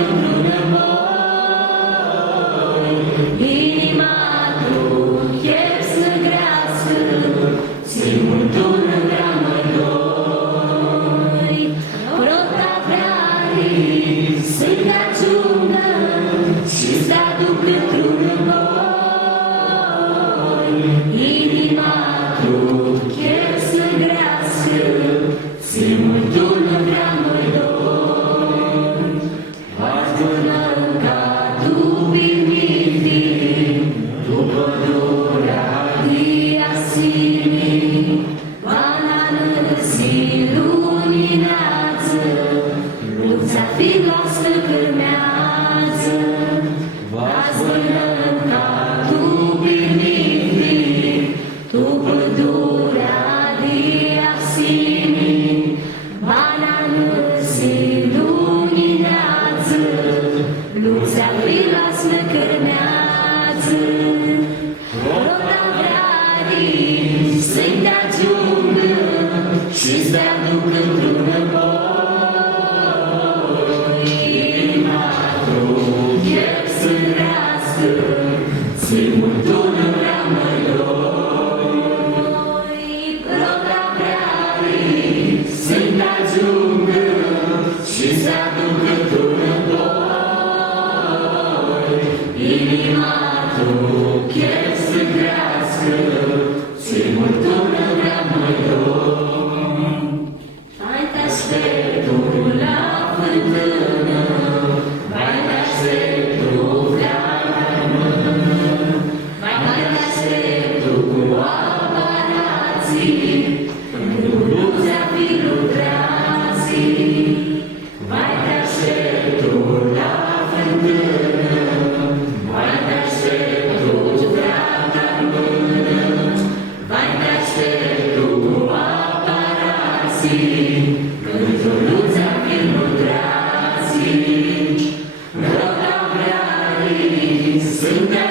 într-un moi. Inima tu chef să crească, ținut-ul vrea mai doi. Rota vrarii să-i ajungă și-ți aduc într-un moi. Inima tu chef să crească, ținut-ul vrea mai doi. Aș-bună ca tu primiti, după durea diasinii, banană si luminează, luța filoasă cârmează. Aș-bună ca tu primiti, după durea diasinii, banană si luminează, luța filoasă cârmează. Rota vrarii să-i te ajungă și-ți te aduc într-un moi. Inima tu chef să crească, ținut-ul vrea mai doi. Rota vrarii să-i te ajungă și-ți te aduc într-un moi. Inima tu chef să crească, ținut-ul vrea mai doi. Hai te aștept tu la fântână, hai te aștept tu fleaca în mână, hai te aștept tu cu aparații, cu luța filutreazii. Hai te aștept tu la fântână, hai te aștept tu fleaca în mână, hai te aștept tu cu aparații, într-o luță filutreazii. Rota vrarii să-i te